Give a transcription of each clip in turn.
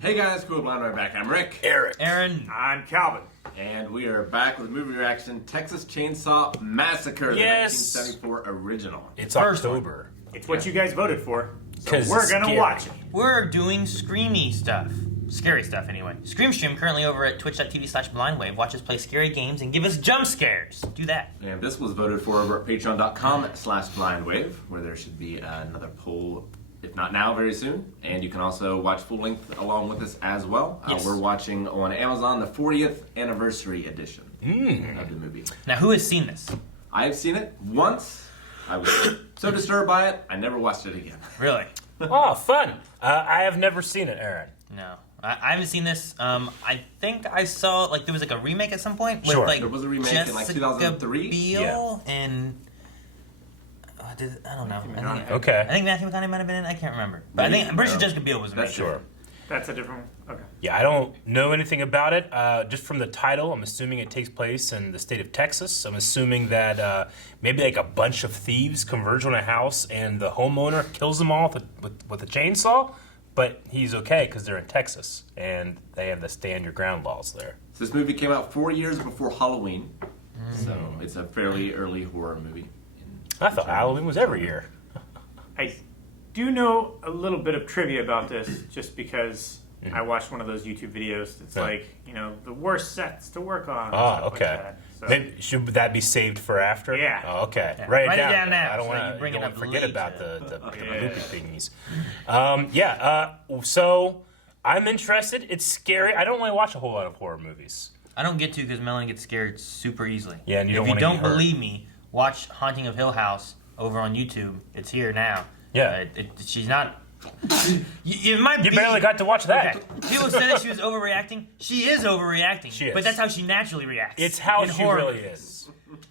Hey guys, Cool Blind right back. I'm Rick. Eric. Aaron. I'm Calvin. And we are back with movie reaction, Texas Chainsaw Massacre, Yes. the 1974 original. It's First October. It's what you guys voted for, so 'Cause we're it's gonna scary. watch it. We're doing screamy stuff. Scary stuff, anyway. Scream Stream currently over at twitch.tv/blindwave. Watch us play scary games and give us jump scares. Do that. And this was voted for over at patreon.com/blindwave, where there should be another poll, if not now, very soon. And you can also watch full length along with us as well. Yes. We're watching on Amazon the 40th anniversary edition of the movie. Now, who has seen this? I have seen it once. I was so disturbed by it, I never watched it again. Really? Oh, fun. I have never seen it, Aaron. No. I haven't seen this. I think I saw, like, there was, like, a remake at some point with, Sure. like, There was a remake in, like, 2003? Biel and... I don't know. Okay. I think Matthew McConaughey might have been in. I can't remember. But I'm pretty sure Jessica Biel was in it. That's Sure. That's a different one. Okay. Yeah, I don't know anything about it. Just from the title, I'm assuming it takes place in the state of Texas. I'm assuming that maybe like a bunch of thieves converge on a house and the homeowner kills them all with a chainsaw. But he's okay because they're in Texas and they have the stand your ground laws there. So this movie came out 4 years before Halloween, so it's a fairly early horror movie. I thought Halloween was every year. I do know a little bit of trivia about this, just because I watched one of those YouTube videos. It's Yeah. like, the worst sets to work on. and Oh, stuff okay. Like that. So, Maybe, should that be saved for after? Yeah. Oh, okay. Yeah. Write Write it it down. down now, I don't so want you to bring it up forget about later. the Yeah. loopy thingies. So I'm interested. It's scary. I don't really watch a whole lot of horror movies. I don't get to because Melanie gets scared super easily. Yeah, and you don't if you wanna don't get hurt. believe me, watch Haunting of Hill House over on YouTube. It's here now. Yeah. She's not. It might You be. barely got to watch that. Okay. People say that she was overreacting. She is overreacting. She is. But that's how she naturally reacts. It's how in she horror really movies. is.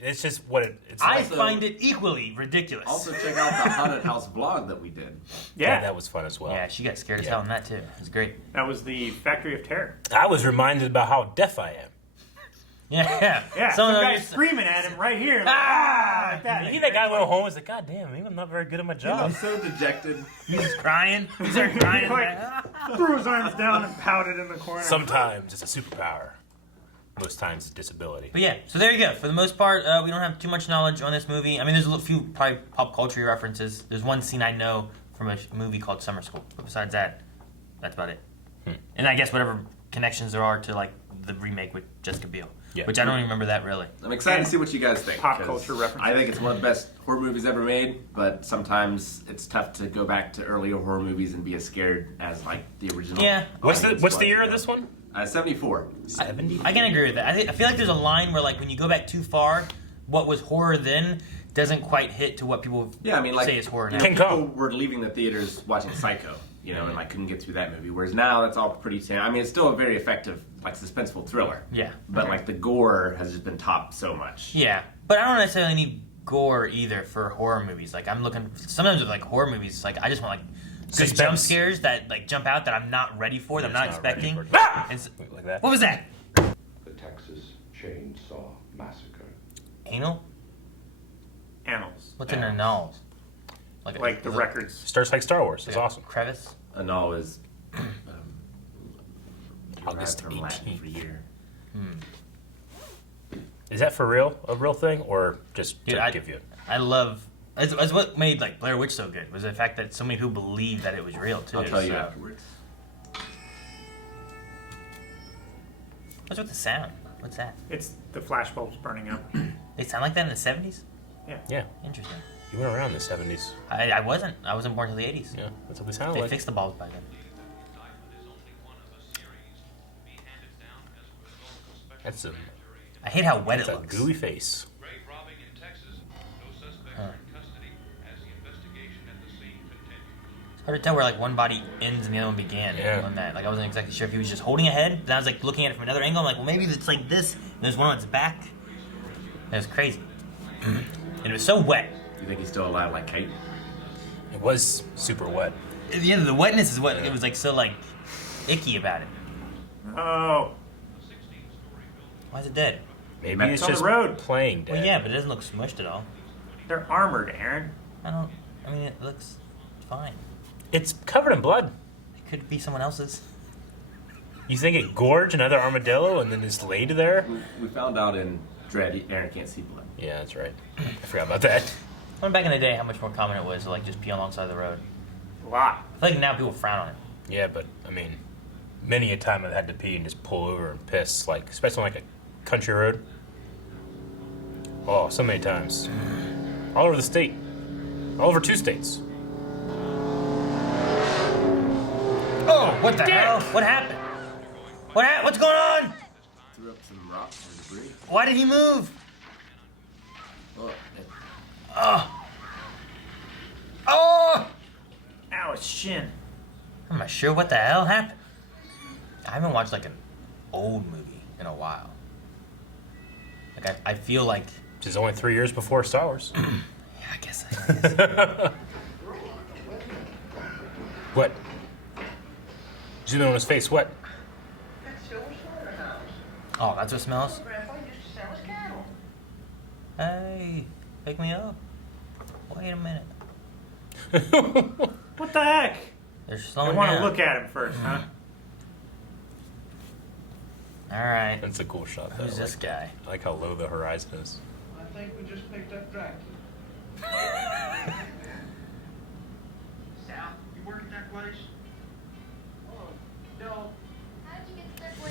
It's just what it's I like. find it equally ridiculous. Also, check out the Haunted House vlog that we did. yeah, That was fun as well. Yeah, she got scared as Yeah. hell in that too. It was great. that was the Factory of Terror. I was reminded about how deaf I am. Yeah. Yeah, Some some of guy those- screaming at him right here. Like that. You think that guy went home and was like, God damn, maybe I'm not very good at my job. I'm so dejected. He's crying. He started crying. Like, threw his arms down and pouted in the corner. Sometimes it's a superpower. Most times it's disability. But yeah, so there you go. For the most part, we don't have too much knowledge on this movie. I mean, there's a few probably pop culture references. There's one scene I know from a movie called Summer School. But besides that, that's about it. And I guess whatever connections there are to like the remake with Jessica Biel. Yeah. Which I don't even remember that really. I'm excited to see what you guys think. Pop 'cause culture references. I think it's one of the best horror movies ever made, but sometimes it's tough to go back to earlier horror movies and be as scared as like the original. Yeah. What's the audience what's the was, year you of know? this one? 74. 70? I can agree with that. I feel like there's a line where like when you go back too far, what was horror then doesn't quite hit to what people Yeah, I mean, like say is horror now. King people Kong. were leaving the theaters watching Psycho, and like couldn't get through that movie. Whereas now that's all pretty tame. I mean, it's still a very effective, like suspenseful thriller. Yeah. But like the gore has just been topped so much. Yeah, but I don't necessarily need gore either for horror movies. Like I'm looking sometimes with like horror movies, like I just want like good Suspense. jump scares that like jump out that I'm not ready for, that I'm not It's not ready expecting. for it. Ah! And s- Like that. what was that? The Texas Chainsaw Massacre. Anal? Annals. What's in annals? Like the records. Starts like Star Wars. It's awesome. Crevice? Annul is August derived from Latin 18th. for year. Is that for real? A real thing? Or just Dude, to give you? I love. That's what made like Blair Witch so good was the fact that so many people believed that it was real too. I'll tell you so- afterwards. What's with the sound? What's that? It's the flashbulbs burning up. They sound like that in the 70s? Yeah. Interesting. You went around in the 70s. I wasn't. I wasn't born until the 80s. Yeah. That's what they sounded They like. fixed the bulbs by then. That's a, I hate how wet that's it a looks. gooey face. Grave robbing in Texas. No suspects are in custody as the investigation at the scene continues. It's hard to tell where like one body ends and the other one began Yeah. on that. Like I wasn't exactly sure if he was just holding a head. Then I was like looking at it from another angle. I'm like, well, maybe it's like this. And there's one on its back. It was crazy. And it was so wet. You think he's still alive like Kate? It was super wet. Yeah, the wetness is what it was like so like icky about it. Oh, Why is it dead? Maybe it's on the just road. playing dead. Well, yeah, but it doesn't look smushed at all. they're armored, Aaron. I mean, it looks fine. It's covered in blood. It could be someone else's. You think it gorged another armadillo and then just laid there? We found out in Dread, Aaron can't see blood. Yeah, that's right. I forgot about that. When back in the day, how much more common it was to like just pee alongside the road. A lot. I feel like now people frown on it. Yeah, but I mean, many a time I've had to pee and just pull over and piss, like especially on like a country road. Oh, so many times. All over the state. All over 2 states. Oh, what the hell? What happened? What's going on? Threw up some rocks and debris. Why did he move? Oh, Oh! Oh! Ow, his shin. I'm not sure what the hell happened. I haven't watched like an old movie in a while. Like I feel like. Which is only 3 years before Star Wars. Yeah, I guess. What? Zoom in on his face. What? Oh, that's what smells. Hey, pick me up. Wait a minute. What the heck? They're I slowing want down. to look at him first, huh? All right. That's a cool shot, though. Who's this guy? I like how low the horizon is. I think we just picked up Dracula. Sal, you work at that place? Oh, no.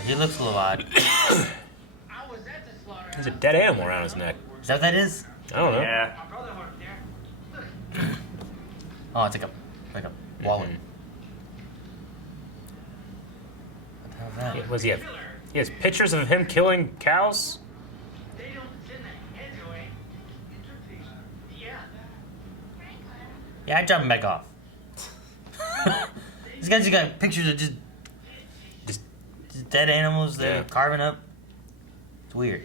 He looks a little odd. I was at the slaughterhouse. There's a dead animal around his neck. Is that what that is? I don't know. Yeah. My brother worked there. Oh, it's like a wallet. Mhm. What the hell's that? Yeah, was he have? He has pictures of him killing cows. They don't send the heads away. Yeah. Yeah, I drop him back off. These guys just got pictures of just dead animals they're Yeah. carving up. It's weird.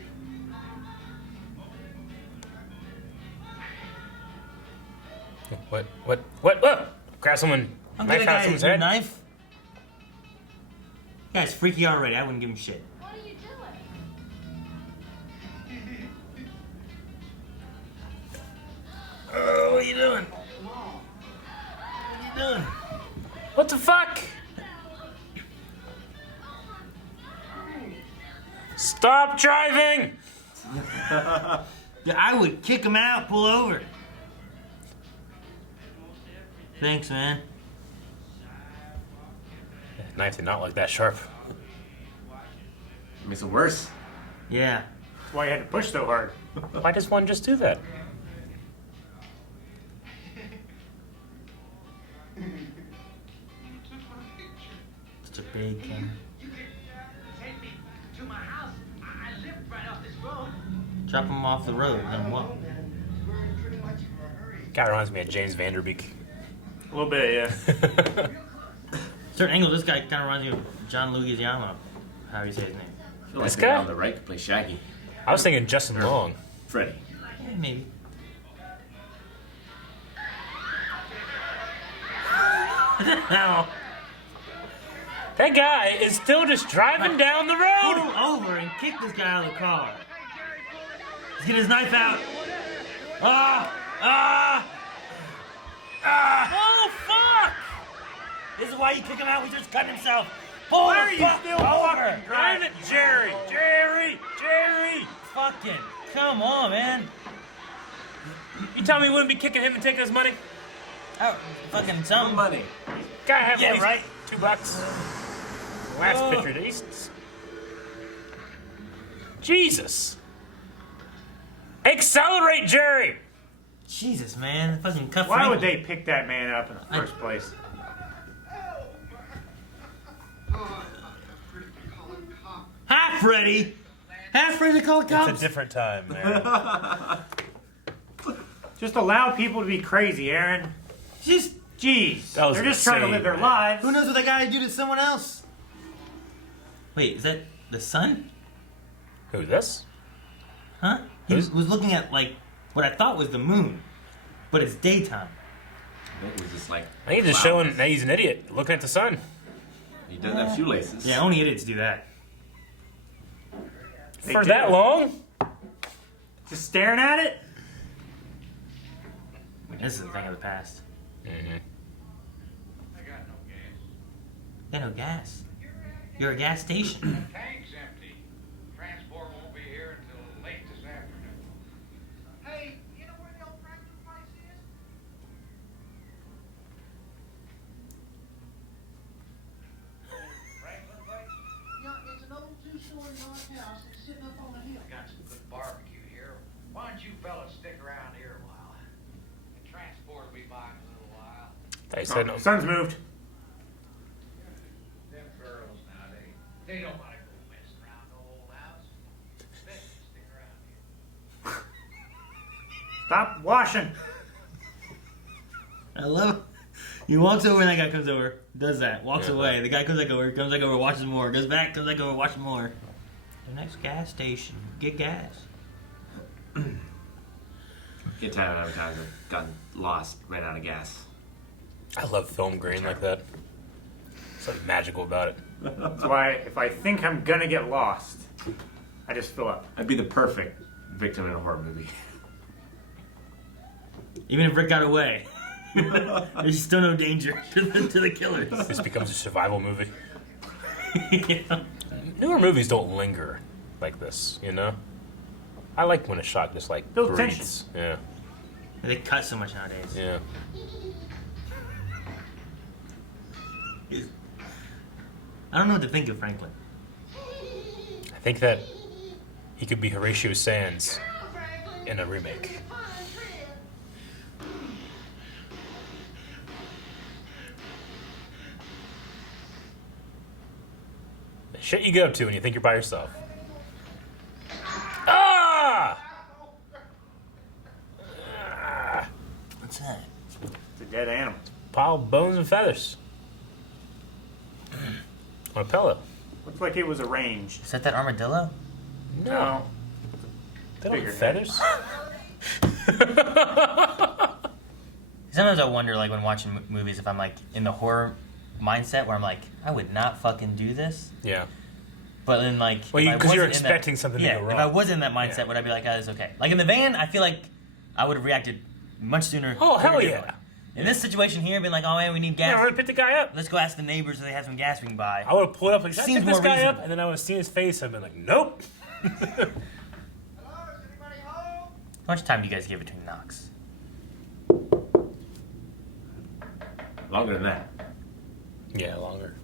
What? Whoa! Grab someone. I'm Knife gonna out guy someone's with a head. knife. Guy's freaky already. I wouldn't give him shit. What are you doing? Oh, what are you doing? What are you doing? What the fuck? Stop driving! Yeah, I would kick him out, pull over. Thanks, man. Knife did not look that sharp. makes it worse. Yeah. That's why you had to push so hard. Why does one just do that? Such a big camera. You could take me to my house. I live right off this road. Drop him off the road, then what? We're pretty much in a hurry. Guy reminds me of James Vanderbeek. A little bit, yeah. Certain angle, this guy kind of reminds me of John Leguizamo. How do you say his name? I feel This like the guy guy? on the right could play Shaggy. I was thinking Justin Long. Freddy. Yeah, maybe. Now, That guy is still just driving down the pull road. him over and kick this guy out of the car. Let's get his knife out. Ah! Ah! Ah! Oh fuck! This is why you kick him out. He just cut himself. Pull Why the are you fuck still over. fucking Damn it, Jerry! Jerry! Fucking, come on, man. You tell me you wouldn't be kicking him and taking his money? Oh, fucking No something. money. Guy have Yeah, at least right. $2. Last Oh. picture, at least. Jesus! Accelerate, Jerry! Jesus, man. Fucking cuff Why ring. would they pick that man up in the first place? Hi, Freddy. Hi, Freddy. Call the cops. It's a different time, man. Just allow people to be crazy, Aaron. Just, Jeez. That was They're just trying to insane, live their man. lives. who knows what that guy would do to someone else? Wait, is that the sun? Who, this? Huh? He Who's- was looking at, like, what I thought was the moon. But it's daytime. I think it was just like. I think he's just clouds. showing that he's an idiot, looking at the sun. He doesn't have shoelaces. Yeah, only idiots do that. They For do. that long? Just staring at it? I mean, this is a thing of the past. Mm-hmm. I got no gas. Got no gas. You You're a gas station. Tank's empty. Transport won't be here until late this afternoon. Hey, you know where the old Franklin place is? Franklin place? Yeah, it's an old two-story log house that's sitting up on a hill. I got some good barbecue here. Why don't you fellas stick around here a while? The transport will be by in a little while. They said no. Sun's moved. Them girls nowadays, they don't want to go messing around the old house. They stick around here. Stop washing. I love it. He walks over and that guy comes over, does that, walks away. The guy comes back over, watches more, goes back, comes back over, watches more. The next gas station, get gas. Get tired of advertising. Gotten lost. Ran out of gas. I love film grain like that. Something magical about it. That's why if I think I'm gonna get lost, I just fill up. I'd be the perfect victim in a horror movie. Even if Rick got away, there's still no danger to the killers. This becomes a survival movie. Yeah. Newer movies don't linger like this, you know? I like when a shot just like Build breathes. Yeah, They cut so much nowadays. yeah. I don't know what to think of Franklin. I think that he could be Horatio Sands in a remake. The shit you get up to when you think you're by yourself. Ah! What's that? It's a dead animal. Pile of bones and feathers. On a pillow. Looks like it was arranged. Is that armadillo? No. They don't Bigger have feathers. Sometimes I wonder, like, when watching movies, if I'm, like, in the horror mindset where I'm like, I would not fucking do this. Yeah. But then, like... Well, if I because you're wasn't in that- expecting something to yeah, go wrong. if I was in that mindset, Yeah. would I be like, oh, it's okay? Like, in the van, I feel like I would have reacted much sooner. Oh, hell quicker. yeah. In this situation here, being like, oh, man, we need Yeah, gas. we're gonna pick the guy up. Let's go ask the neighbors if they have some gas we can buy. I would have pulled up like, should I Seems pick this more guy up? reasonable. And then I would have seen his face and been like, nope. Hello, is anybody home? How much time do you guys give between knocks? Longer than that. Yeah, longer.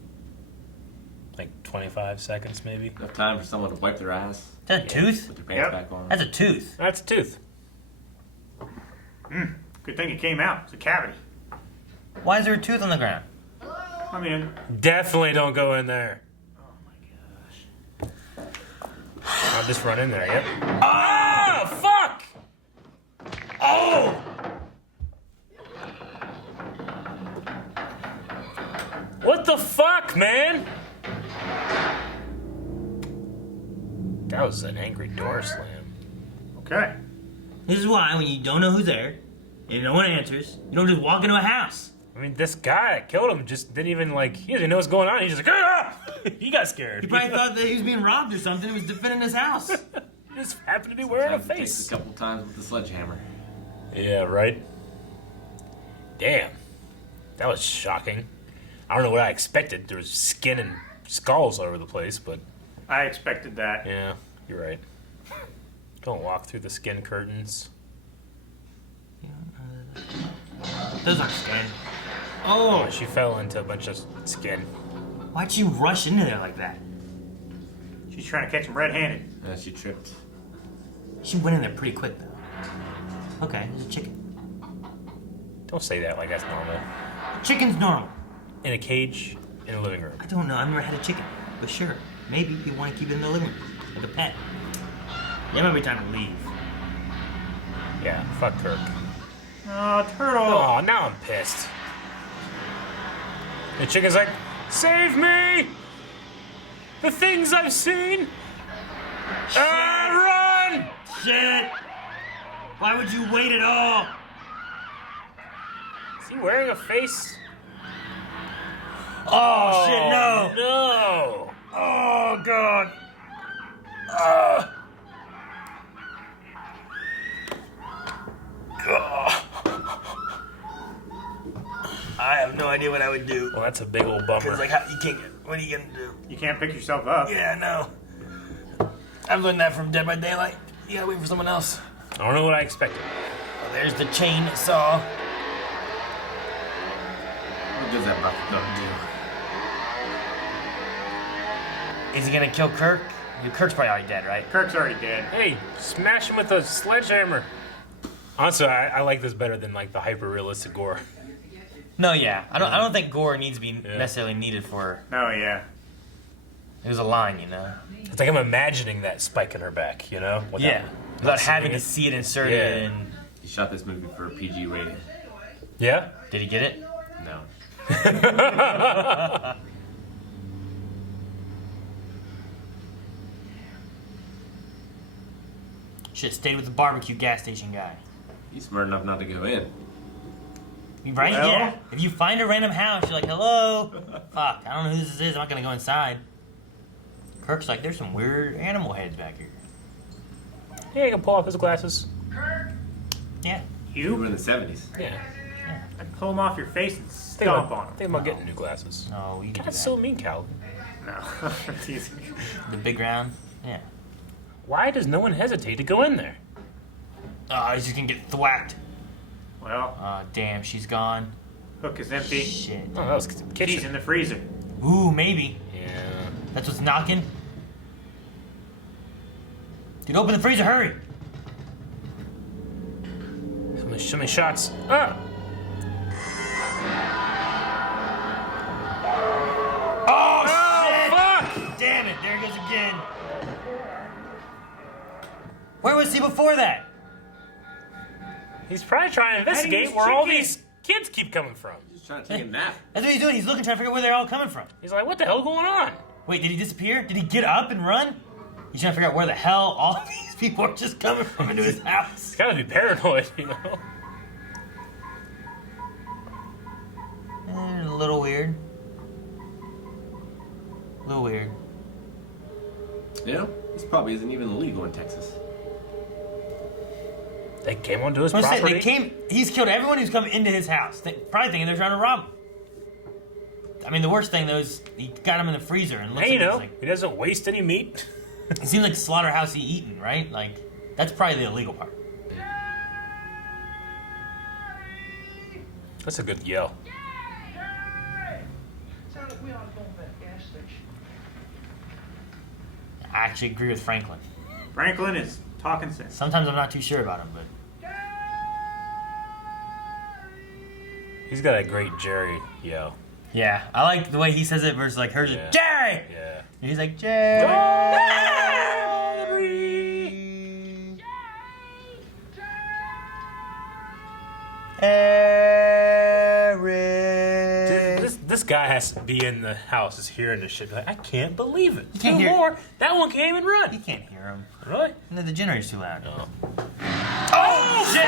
Like 25 seconds, maybe. Enough time for someone to wipe their ass. Is that a tooth? Put their pants Yep. back on. That's a tooth. That's a tooth. Good thing it came out. It's a cavity. Why is there a tooth on the ground? I mean, Definitely don't go in there. oh my gosh. I'll just run in there, yep. Ah, fuck! Oh! What the fuck, man? That was an angry door slam. Okay. This is why, when you don't know who's there, and no one answers, you don't just walk into a house. I mean, this guy that killed him just didn't even, like, he doesn't know what's going on. He's just like, ah! He got scared. He probably thought that he was being robbed or something. He was defending his house. He just happened to be wearing a Sometimes it takes face. a couple times with the sledgehammer. Yeah, right? Damn. That was shocking. I don't know what I expected. There was skin and skulls all over the place, but I expected that. yeah, you're right. Don't walk through the skin curtains. Those aren't skin. Oh, she fell into a bunch of skin. Why'd you rush into there like that? She's trying to catch him red-handed. She tripped. She went in there pretty quick, though. Okay, there's a chicken. Don't say that like that's normal. Chicken's normal. In a cage, in a living room. I don't know. I've never had a chicken. But sure, maybe you want to keep it in the living room. Like a pet. Yeah, might be time to leave. Yeah, fuck Kirk. Oh, turtle. Oh, now I'm pissed. The chicken's like, save me! The things I've seen! Run! Shit! Why would you wait at all? Is he wearing a face? Oh, shit, no! No! Oh, God! I have no idea what I would do. Well, that's a big old bummer. It's like, how, you can't get... What are you gonna do? You can't pick yourself up. Yeah, I know. I've learned that from Dead by Daylight. You gotta wait for someone else. I don't know what I expected. Well, there's the chainsaw. What does that bucket gonna do? Is he gonna kill Kirk? Kirk's probably already dead, right? Kirk's already dead. Hey, smash him with a sledgehammer. Honestly, I like this better than like the hyper-realistic gore. No, yeah. I don't think gore needs to be necessarily needed for. Oh, yeah. It was a line, you know. It's like I'm imagining that spike in her back, you know? Without having seeing to it. see it inserted in. He shot this movie for a PG rating. Yeah? Did he get it? No. Shit, stayed with the barbecue gas station guy. He's smart enough not to go in. Right? Well. Yeah. If you find a random house, you're like, hello. Fuck, I don't know who this is. I'm not gonna go inside. Kirk's like, there's some weird animal heads back here. Yeah, you can pull off his glasses. Yeah. We were You? in the 70s. Yeah. I'd pull them off your face and Think stomp on about, them. think about getting new glasses. Oh, you can do That's that. so mean, Calvin. No. I'm teasing. The big round. Yeah. Why does no one hesitate to go in there? Oh, he's just gonna get thwacked. Well, Oh, damn, she's gone. hook is empty. Shit. Oh, that was the Keys kitchen. in the freezer. Ooh, maybe. Yeah. That's what's knocking. Dude, open the freezer, hurry. So many shots. Ah! Oh, Oh, shit! fuck! Damn it, there he goes again. Where was he before that? He's probably trying to How do you investigate use where all chicken? these kids keep coming from. He's trying to take a nap. That's what he's doing. He's looking, trying to figure out where they're all coming from. He's like, what the hell going on? Wait, did he disappear? Did he get up and run? He's trying to figure out where the hell all these people are just coming from into his house. He's gotta be paranoid, you know? A little weird. A little weird. You know, this probably isn't even illegal in Texas. They came onto his I'm saying, property. he's killed everyone who's come into his house. Probably thinking they're trying to rob him. I mean, the worst thing, though, is he got him in the freezer and looks Hey, you like, know, he's like, he doesn't waste any meat. it seems like slaughterhouse eating, right? Like, that's probably the illegal part. That's a good yell. Sound like we ought to go to that gas station. I actually agree with Franklin. Franklin is talking sense. Sometimes I'm not too sure about him, but He's got a great Jerry yell. yeah, I like the way he says it versus like hers. Yeah. Jerry. Yeah. And he's like Jerry. Eric. This guy has to be in the house, is hearing this shit. Like, I can't believe it. You can't Two hear- more. That one can't even run. You can't hear him. Really? No, the generator's too loud. No. Oh shit!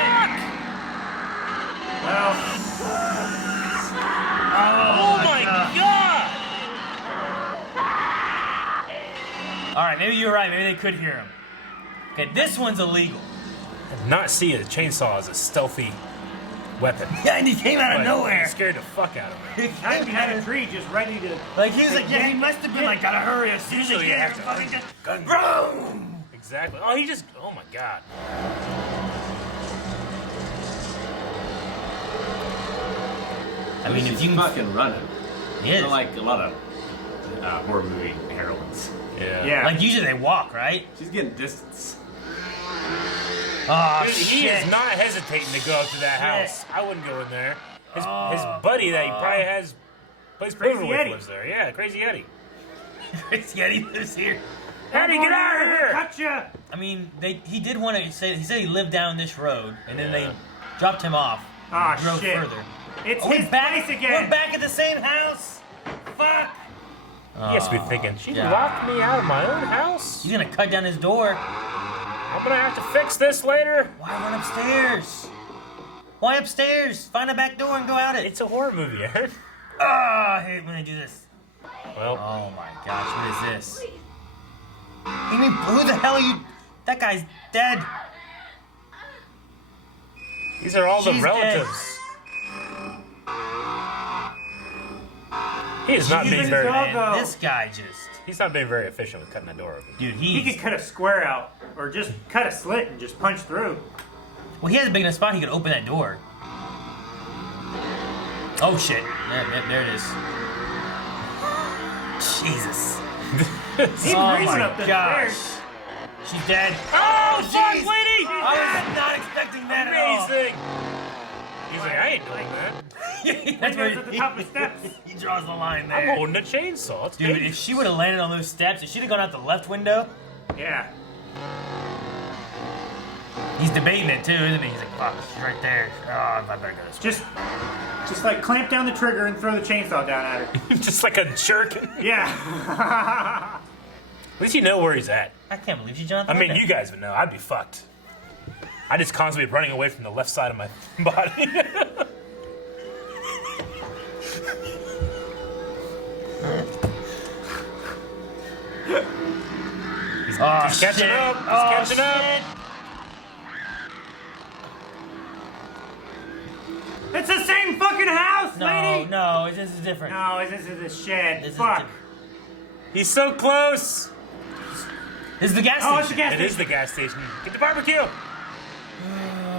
Well, Oh my god! All right, maybe you're right. Maybe they could hear him. Okay, this one's illegal. I did not see a chainsaw as a stealthy weapon. Yeah, and he came out of Like, nowhere. it scared the fuck out of me. He hiding came out behind a of- tree, just ready to. Like he was like, yeah, he must have been like, gotta hurry as soon as Usually he you gets have to- fucking just Gun. boom. Exactly. Oh, he just. Oh my god. I mean, if She's you can, fucking running. he is. They're like a lot of horror movie heroines. Yeah. Yeah. Like usually they walk, right? She's getting distance. Oh Dude, he shit! is not hesitating to go up to that house. I wouldn't go in there. His buddy that he probably has plays Crazy poker with Eddie. lives there. Yeah, Crazy Eddie. Yeah, he lives here. Eddie, get out of here! Cut ya! I mean, he did want to say. He said he lived down this road, and then they dropped him off. Ah, and drove shit. further. It's Oh, his place again. We're back at the same house. Fuck. He has to be thinking, she God. locked me out of my own house. He's gonna cut down his door. I'm gonna have to fix this later. Why run upstairs? Why upstairs? Find a back door and go out it. It's a horror movie, Aaron. I hate when they do this. Well, Oh my gosh, what is this? You mean, who the hell are you? That guy's dead. these are all the She's dead. relatives. He is not being Jesus, very. dog. Man, this guy just. He's not being very efficient with cutting that door open. Dude, He could cut a square out, or just cut a slit and just punch through. Well, he has a big enough spot he could open that door. Oh shit! There it is. Jesus. He's Oh racing my up the gosh. stairs. She's dead. Oh, fuck, jeez. lady! I was not expecting that Amazing. He's like, I ain't doing that. at all. That's Windows where at the top of steps. he draws the line I'm there. holding a chainsaw. It's Dude, dangerous. if she would have landed on those steps, if she'd have gone out the left window, Yeah. he's debating it too, isn't he? He's like, fuck, she's right there. Oh, I better go this way. Just like clamp down the trigger and throw the chainsaw down at her. Just like a jerk. Yeah. At least you know where he's at. I can't believe she jumped I out mean, there. you guys would know. I'd be fucked. I just constantly be running away from the left side of my body. Oh, He's catching shit. up. He's Oh, catching up. shit. It's the same fucking house, No, lady. no, this is different. No, this is a shed. This is Fuck. different. He's so close. This is the gas Oh, it's the station. gas It is station. the gas station. Get the barbecue.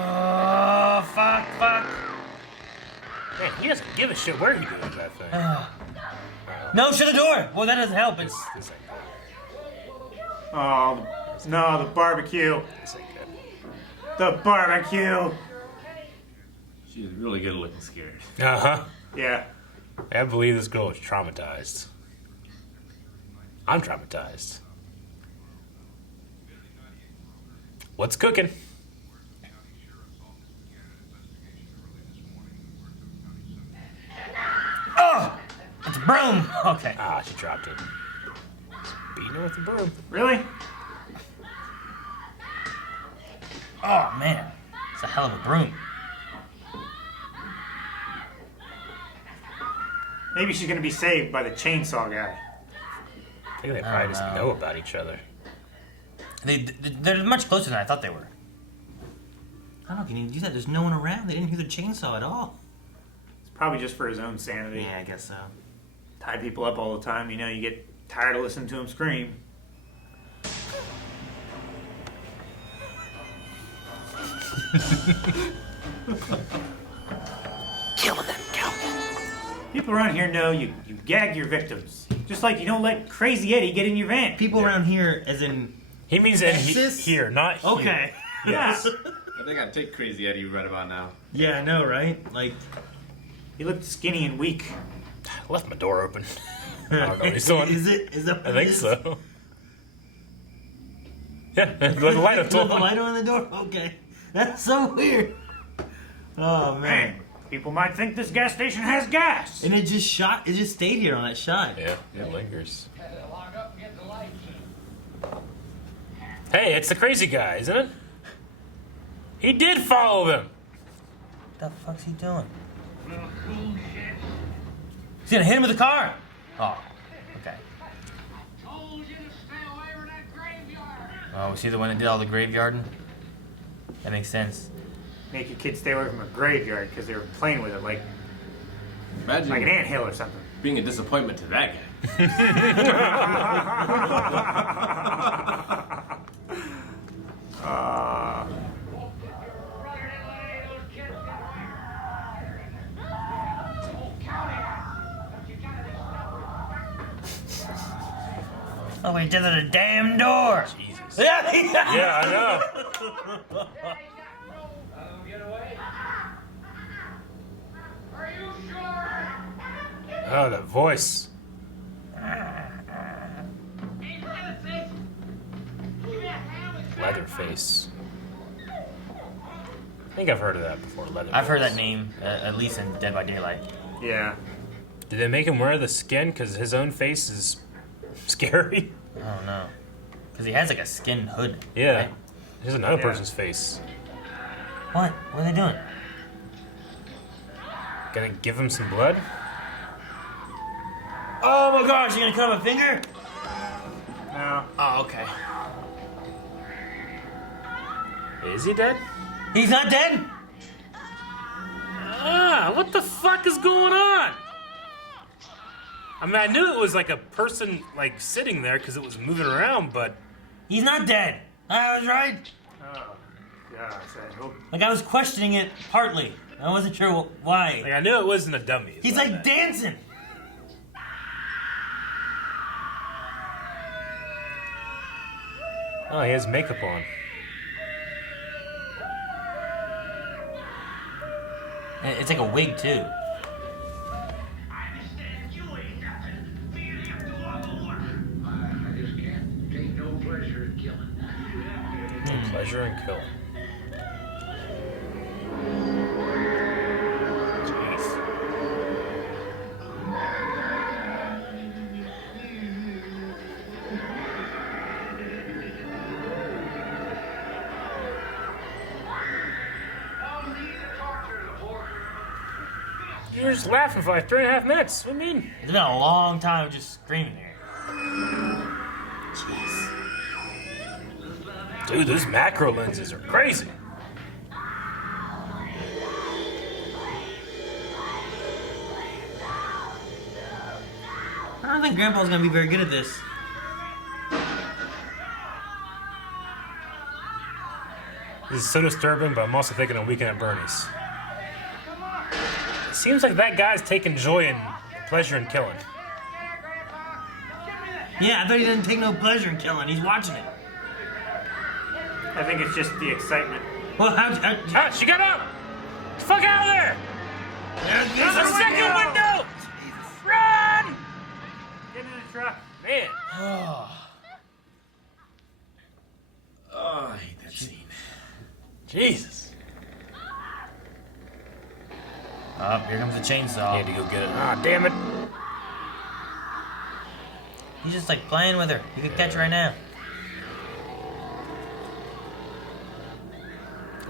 Oh, fuck. Man, he doesn't give a shit where he goes, that thing. No, shut the door. Well, that doesn't help. It's This ain't good. Oh, no, the barbecue. This ain't good. The barbecue. She's really good at looking scared. Uh-huh. Yeah. I believe this girl is traumatized. I'm traumatized. What's cooking? oh, it's a broom. Okay. Ah, she dropped it. Just beating her with the broom. Really? Oh man, it's a hell of a broom. Maybe she's gonna be saved by the chainsaw guy. I think they probably just know about each other. They're much closer than I thought they were. I don't know if you need to do that. There's no one around. They didn't hear the chainsaw at all. It's probably just for his own sanity. Yeah, I guess so. Tie people up all the time. You know, you get tired of listening to him scream. Kill them. People around here know you gag your victims. Just like you don't let Crazy Eddie get in your van. People around here, as in. He means in Texas? here, not here. Okay. Yes. I think I'd take Crazy Eddie right about now. Yeah, I know, right? Like. He looked skinny and weak. I left my door open. I don't know what he's doing. Is it? Is that? What I think it is? so. Yeah, the light up Left the on. light on the door. Okay, that's so weird. Oh man. Man, people might think this gas station has gas. And it just shot. It just stayed here on that shot. Yeah, it lingers. Lock up and get the lights. Hey, it's the crazy guy, isn't it? He did follow them. What the fuck's he doing? He's gonna hit him with the car. Oh, okay. Told you to stay away from that graveyard. Oh, was he the one that did all the graveyarding? That makes sense. Make your kids stay away from a graveyard because they were playing with it like Imagine an anthill or something. being a disappointment to that guy. Brother didn't let any of those kids get away. Oh, county. Don't you got any stuff? Oh, he did it at a damn door. Jesus. Yeah. Yeah, I know. Let them get away. Are you sure? Oh, that voice. Hey, Leatherface. Give me a hand with that. Leatherface. I think I've heard of that before, Leatherface. I've heard that name at least in Dead by Daylight. Yeah. Did they make him wear the skin because his own face is scary? I don't know, because he has like a skin hood. Yeah. right? Here's another Yeah. person's face. What? What are they doing? Gonna give him some blood? Oh my gosh! You gonna cut him a finger? No. Oh, okay. Is he dead? He's not dead. Ah, what the fuck is going on? I mean, I knew it was like a person like sitting there because it was moving around, but He's not dead. I was right. Oh, gosh, I hope. Like I was questioning it partly. I wasn't sure why. like I knew it wasn't a dummy. is He's what I like meant. dancing. Oh, he has makeup on. It's like a wig too. I understand you ain't nothing. Me and him do all the work. I just can't take no pleasure in killing. Pleasure and kill. Jeez. Don't need to torture the poor girl. You were just laughing for like 3.5 minutes. What do you mean? It's been a long time just screaming here. Dude, those macro lenses are crazy. I don't think Grandpa's gonna be very good at this. This is so disturbing, but I'm also thinking of Weekend at Bernie's. It seems like that guy's taking joy in pleasure in killing. Yeah, I thought he didn't take no pleasure in killing. He's watching it. I think it's just the excitement. Well, how? Ah, she got out! Get the fuck out of there! There's a second window! Run! Get in the truck. Man. Oh, I hate that scene. Jesus. Oh, here comes the chainsaw. He had to go get it. Ah, damn it. He's just like playing with her. You could catch her right now.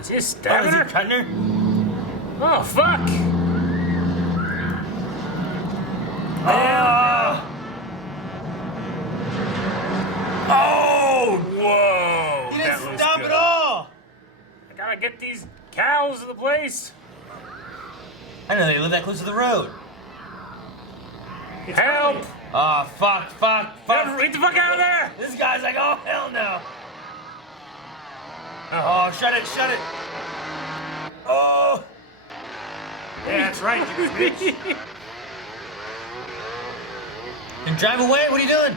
Is he Oh, stabbing is he her? cutting her? Oh, fuck! Oh! Whoa! He that didn't was stop good. at all. I gotta get these cows to the place. I didn't know they live that close to the road. Help! Oh, fuck. Get the fuck out of there! This guy's like, oh, hell no. Oh, shut it. Oh. Yeah, that's right, you bitch. And drive away? What are you doing?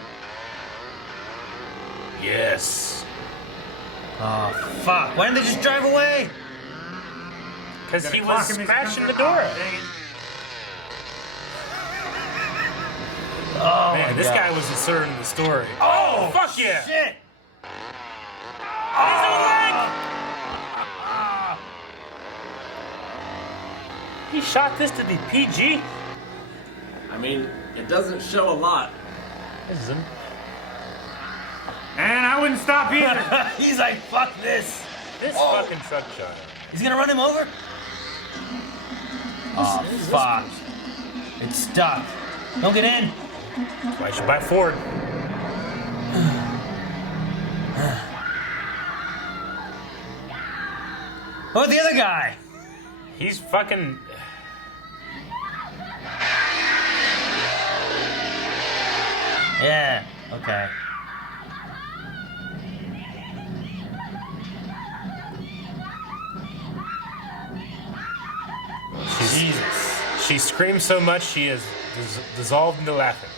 Yes. Oh, fuck. Why didn't they just drive away? Because Gonna he clock was him as he smashing comes the out. door. Oh, dang it. Oh, Man, my this God. guy was inserting the story. Oh, fuck yeah! Shit. He's a leg! He shot this to be PG? I mean, it doesn't show a lot. Isn't. And I wouldn't stop either. He's like, fuck this. This fucking truck shot. He's gonna run him over? Oh, fuck. It's stuck. Don't get in. Why should buy Ford? What about the other guy? He's fucking. Yeah, okay. Jesus. She screams so much she is dissolved into laughing.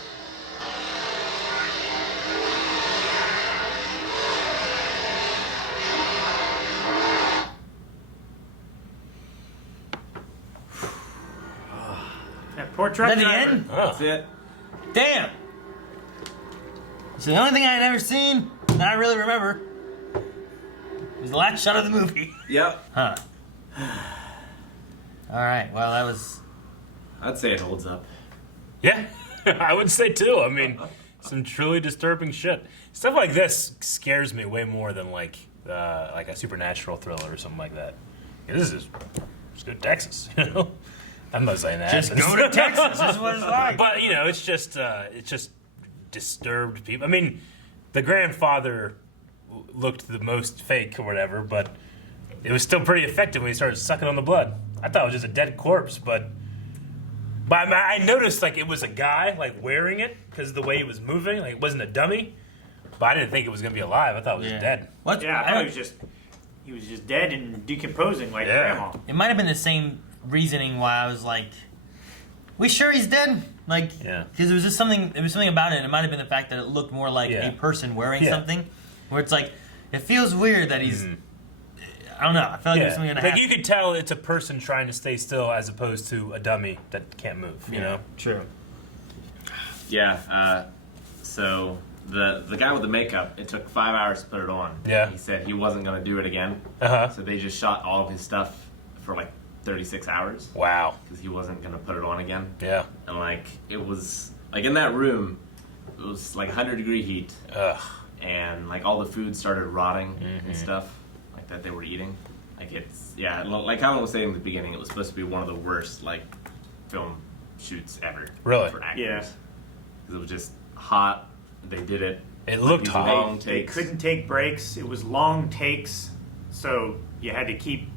That poor Is truck that the driver. end? That's it. Damn. So the only thing I had ever seen that I really remember was the last shot of the movie. Yep. Huh. All right. Well, that was. I'd say it holds up. Yeah, I would say too. I mean, some truly disturbing shit. Stuff like this scares me way more than like a supernatural thriller or something like that. Yeah, this is just go to Texas, you know. I'm not saying that. Just go to Texas. This is what it's like. But you know, it's just disturbed people. I mean, the grandfather looked the most fake or whatever, but it was still pretty effective when he started sucking on the blood. I thought it was just a dead corpse, but But I noticed like it was a guy like wearing it because of the way he was moving. Like it wasn't a dummy. But I didn't think it was gonna be alive. I thought it was dead. What? Yeah, I thought he was just dead and decomposing like grandma. It might have been the same reasoning why I was like, "We sure he's dead?" Like, because it was just something. It was something about it. It might have been the fact that it looked more like a person wearing something, where it's like it feels weird that he's. I don't know. I feel like there's something gonna happen. Like you could tell it's a person trying to stay still as opposed to a dummy that can't move. You know. True. Yeah. So the guy with the makeup, it took 5 hours to put it on. Yeah. He said he wasn't going to do it again. So they just shot all of his stuff for like 36 hours. Wow. Because he wasn't going to put it on again. Yeah. And like it was like in that room, it was like 100-degree heat. Ugh. And like all the food started rotting and stuff like that they were eating. Like like Alan was saying in the beginning, it was supposed to be one of the worst like film shoots ever. Really? For actors. Yeah. Because it was just hot. They did it. It looked These hot. long They takes. couldn't take breaks. It was long takes, so you had to keep,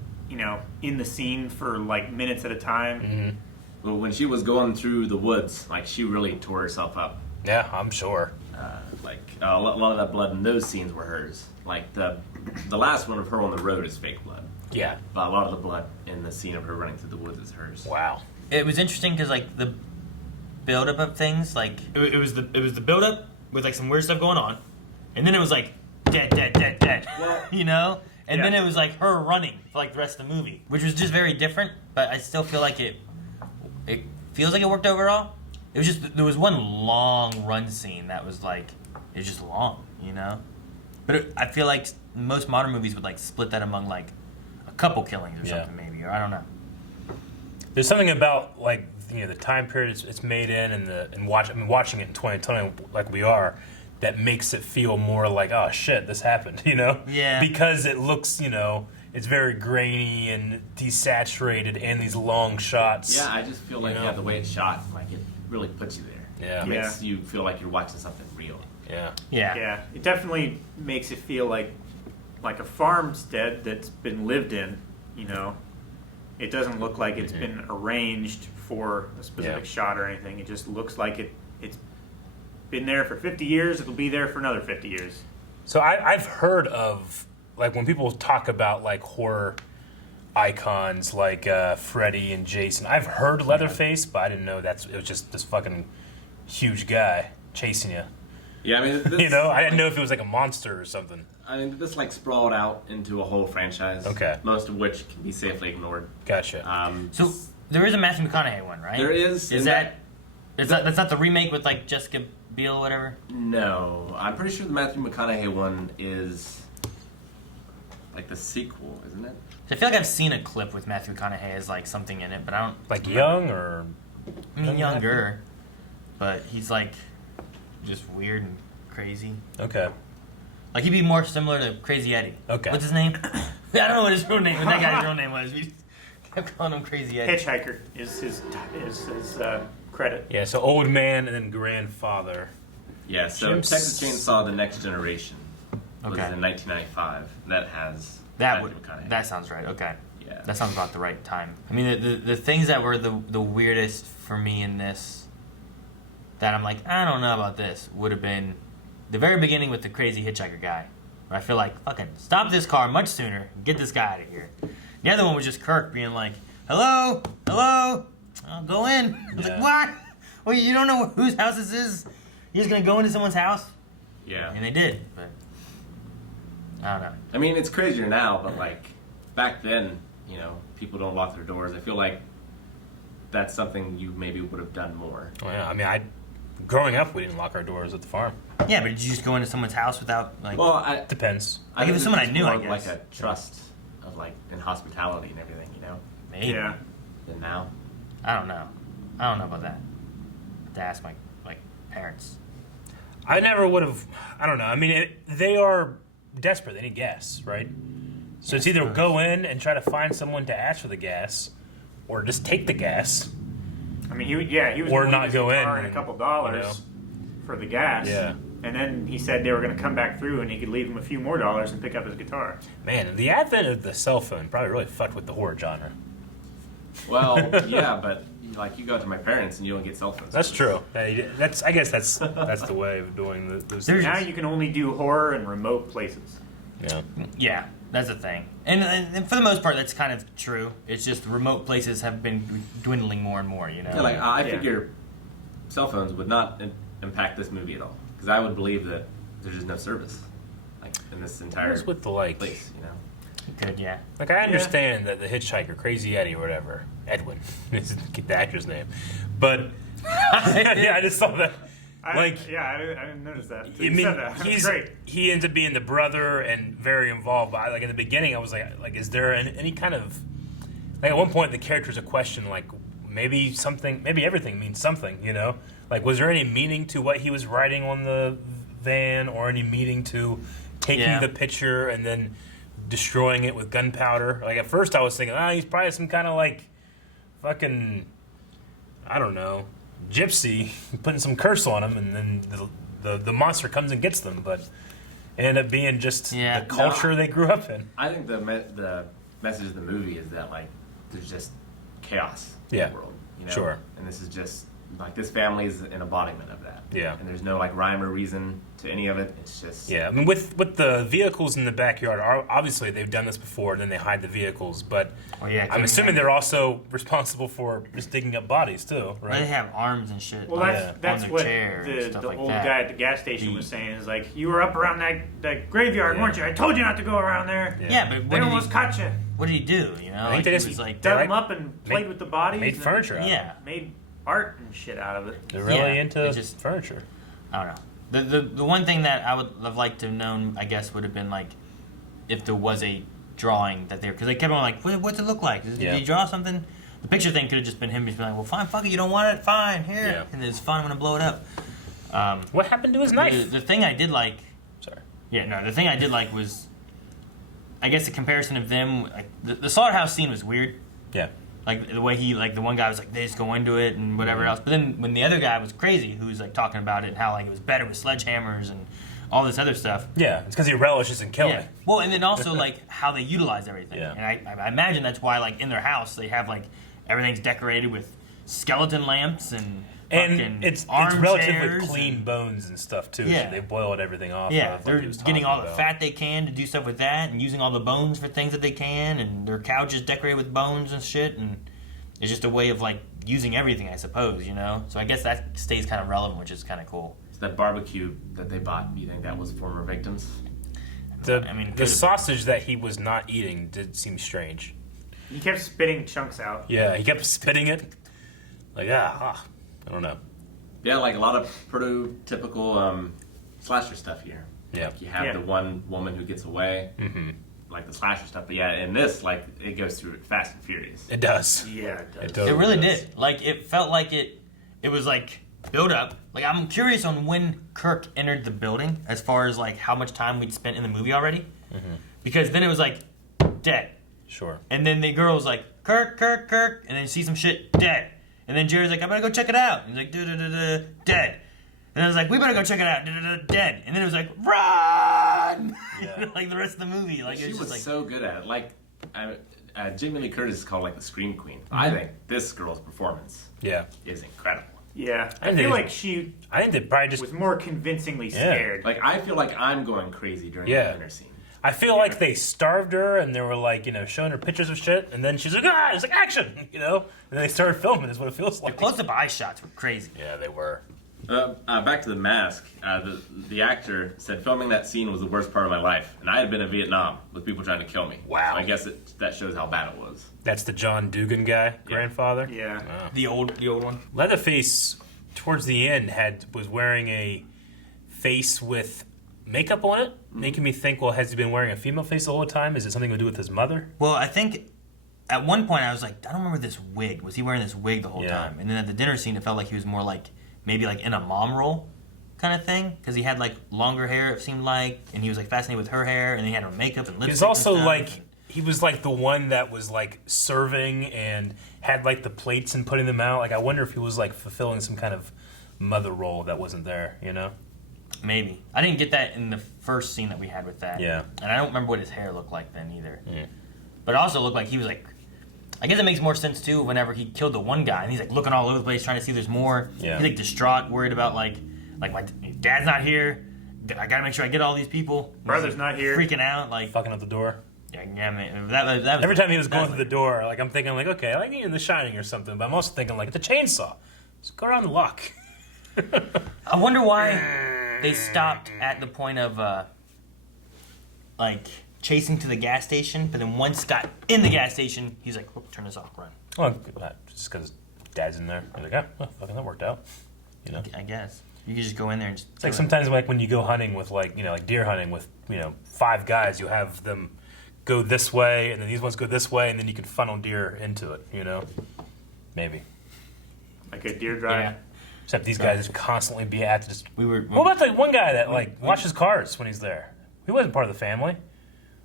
in the scene for like minutes at a time. But when she was going through the woods, like she really tore herself up. Yeah, I'm sure. A lot of that blood in those scenes were hers. Like the last one of her on the road is fake blood. Yeah. But a lot of the blood in the scene of her running through the woods is hers. Wow. It was interesting because like the buildup of things, like it was the buildup with like some weird stuff going on, and then it was like dead, and then it was like her running for like the rest of the movie, which was just very different. But I still feel like it feels like it worked overall. It was just there was one long run scene that was like it's just long, But I feel like most modern movies would like split that among like a couple killings or something maybe, or I don't know. There's something about like the time period it's made in and watching it in 2020 like we are that makes it feel more like oh shit this happened Yeah, because it looks it's very grainy and desaturated and these long shots. Yeah, I just feel like the way it's shot, like it really puts you there. Yeah. It makes you feel like you're watching something real. Yeah. It definitely makes it feel like a farmstead that's been lived in. It doesn't look like it's been arranged for a specific shot or anything. It just looks like it's been there for 50 years. It'll be there for another 50 years. So I've heard of like when people talk about like horror icons like Freddy and Jason. I've heard Leatherface, but I didn't know it was just this fucking huge guy chasing you. Yeah, I mean, this, I didn't know if it was like a monster or something. I mean, this like sprawled out into a whole franchise. Okay. Most of which can be safely ignored. Gotcha. So there is a Matthew McConaughey one, right? There is. That's not the remake with like Jessica Biel or whatever? No, I'm pretty sure the Matthew McConaughey one is like the sequel, isn't it? I feel like I've seen a clip with Matthew McConaughey as like something in it, but I don't. Like young or? I mean, younger, but he's like just weird and crazy. Okay. Like he'd be more similar to Crazy Eddie. Okay. What's his name? I don't know what his real name. What that guy's real name was. We just kept calling him Crazy Eddie. Hitchhiker is his credit. Yeah. So old man and then grandfather. Yeah. So Jim Texas Chainsaw: The Next Generation was Okay. in 1995. That has That Matthew McConaughey. that sounds right. Okay. Yeah. That sounds about the right time. I mean, the things that were the weirdest for me in this, that I'm like, I don't know about this, would have been the very beginning with the crazy hitchhiker guy, where I feel like, fucking stop this car much sooner, get this guy out of here. The other one was just Kirk being like, hello, I'll go in. I was like, what? Well, you don't know whose house this is? You're just gonna go into someone's house? Yeah. And they did, but I don't know. I mean, it's crazier now, but like back then, people don't lock their doors. I feel like that's something you maybe would have done more. Oh, yeah. I mean, growing up, we didn't lock our doors at the farm. Yeah, but did you just go into someone's house without like? Well, Depends. Like, if it's someone I knew, I guess. Like a trust of like in hospitality and everything, Maybe. Yeah. than now. I don't know about that. I have to ask my parents. I never would have. I don't know. I mean, they are desperate. They need gas, right? So it's either go in and try to find someone to ask for the gas, or just take the gas. I mean, he was Or willing not to go in car and a and, couple dollars for the gas. Yeah. And then he said they were going to come back through, and he could leave him a few more dollars and pick up his guitar. Man, the advent of the cell phone probably really fucked with the horror genre. Well, yeah, but like you go out to my parents and you don't get cell phones. That's true. I guess that's the way of doing those There's- things. Now you can only do horror in remote places. Yeah. Yeah, that's the thing. And for the most part, that's kind of true. It's just remote places have been dwindling more and more, you know? Yeah, like I Yeah. figure cell phones would not impact this movie at all because I would believe that there's just no service like in this entire What's with the like? place, you know. Good, yeah. Like I understand that the hitchhiker, Crazy Eddie or whatever, Edwin, is the actor's name, but yeah, I just saw that. I didn't notice that. I You mean, said that. That's great. he ends up being the brother and very involved. But like in the beginning, I was like, is there any kind of like at one point the character's a question like maybe everything means something, you know? Like was there any meaning to what he was writing on the van or any meaning to taking the picture and then destroying it with gunpowder? Like at first I was thinking, he's probably some kind of like fucking, I don't know, gypsy putting some curse on him, and then the monster comes and gets them. But it ended up being just the culture they grew up in. I think the message of the movie is that like there's just chaos in the world, you know? Sure. And this is just like this family is an embodiment of that. Yeah. And there's no like rhyme or reason to any of it. It's just I mean, with the vehicles in the backyard, obviously they've done this before, and then they hide the vehicles. But I'm assuming they're also responsible for just digging up bodies too, right? They have arms and shit. Well, that's on what their chair and stuff the like old that. guy at the gas station was saying. Is like, you were up around that graveyard, weren't you? I told you not to go around there. Yeah, but They almost caught you. what did he do? You know, I think he they just was like Dug them up and played with the bodies. made and furniture out of yeah. Made art and shit out of it. They're really Yeah, into they just- furniture. I don't know. The one thing that I would have liked to have known, I guess, would have been like if there was a drawing that there, because they kept on like, what's it look like? Did you draw something? The picture thing could have just been him just being like, well, fine, fuck it, you don't want it, fine, here, Yeah. and it's fun, I'm gonna blow it up. What happened to his knife? The thing I did like, Sorry. the thing I did like was, I guess the comparison of them, like the slaughterhouse scene was weird. Yeah. Like the way the one guy was like, they just go into it and whatever else. But then when the other guy was crazy, who was like talking about it and how like it was better with sledgehammers and all this other stuff. Yeah, it's because he relishes in killing. Yeah. Well, and then also like how they utilize everything. Yeah. And I imagine that's why like in their house they have like everything's decorated with skeleton lamps and fucking it's armchairs relatively clean and- bones and stuff too. Yeah. So they boiled everything off. Yeah, of, like they're he was getting talking all the about. fat they can to do stuff with that, and using all the bones for things that they can, and their couch is decorated with bones and shit, and it's just a way of like using everything, I suppose, you know. So I guess that stays kind of relevant, which is kind of cool. So that barbecue that they bought, do you think that was former victims? The could've- sausage that he was not eating did seem strange. He kept spitting chunks out. Yeah, he kept spitting it. Like, I don't know. Yeah, like a lot of prototypical slasher stuff here. Yeah. Like you have the one woman who gets away, like the slasher stuff. But yeah, in this, like it goes through it fast and furious. It does. Yeah, it does. It does. It really does. did. Like it felt like it was like build up. Like I'm curious on when Kirk entered the building, as far as like how much time we'd spent in the movie already, because then it was like dead. Sure. And then the girl was like, Kirk, Kirk, Kirk. And then you see some shit, dead. And then Jerry's like, I better go check it out. And he's like, da-da-da-da, dead. And I was like, we better go check it out, da-da-da, dead. And then it was like, run! Yeah. Like the rest of the movie. Like, She it was was just like, so good at it. Like Jamie Lee Curtis is called like the Scream Queen. I think this girl's performance Yeah. is incredible. Yeah, I I think feel like she I think they probably just. was more convincingly scared. Like I feel like I'm going crazy during Yeah. the dinner scene. I feel like they starved her and they were like, showing her pictures of shit, and then she's like, it's like action, and then they started filming. Is what it feels the like. close-up eye shots were crazy. Yeah, they were. Back to the mask. The actor said filming that scene was the worst part of my life, and I had been in Vietnam with people trying to kill me. Wow. So I guess that shows how bad it was. That's the John Dugan guy, grandfather. Yeah. Wow. The old one. Leatherface, towards the end, was wearing a face with makeup on it, making me think, well, has he been wearing a female face the whole time? Is it something to do with his mother? Well, I think at one point I was like, I don't remember this wig. Was he wearing this wig the whole time? And then at the dinner scene, it felt like he was more like maybe like in a mom role kind of thing, because he had like longer hair, it seemed like, and he was like fascinated with her hair, and he had her makeup and lipstick. He was also and stuff. like, he was like the one that was like serving and had like the plates and putting them out. Like, I wonder if he was like fulfilling some kind of mother role that wasn't there, Maybe. I didn't get that in the first scene that we had with that. Yeah. And I don't remember what his hair looked like then either. Yeah. But it also looked like he was like, I guess it makes more sense too whenever he killed the one guy and he's like looking all over the place trying to see if there's more. Yeah. He's like distraught, worried about like my dad's not here. I gotta make sure I get all these people. Brother's not here. Freaking out, like Fucking at the door. yeah, man. That was Every time he was going that's through the door, like I'm thinking, like, okay, like in The Shining or something. But I'm also thinking, like, it's a chainsaw. Just go around the lock. I wonder why they stopped at the point of like chasing to the gas station, but then once got in the gas station, he's like, "Whoop, turn this off, run." Well, just because Dad's in there. He's like, yeah, well, fucking that worked out. You know. I guess you could just go in there and just. It's like sometimes, like when you go hunting with, like, you know, like deer hunting with, you know, 5 guys, you have them go this way, and then these ones go this way, and then you can funnel deer into it. You know, maybe. Like a deer drive. Yeah. Except these guys just constantly be at just. We What about the one guy that like washes cars when he's there? He wasn't part of the family.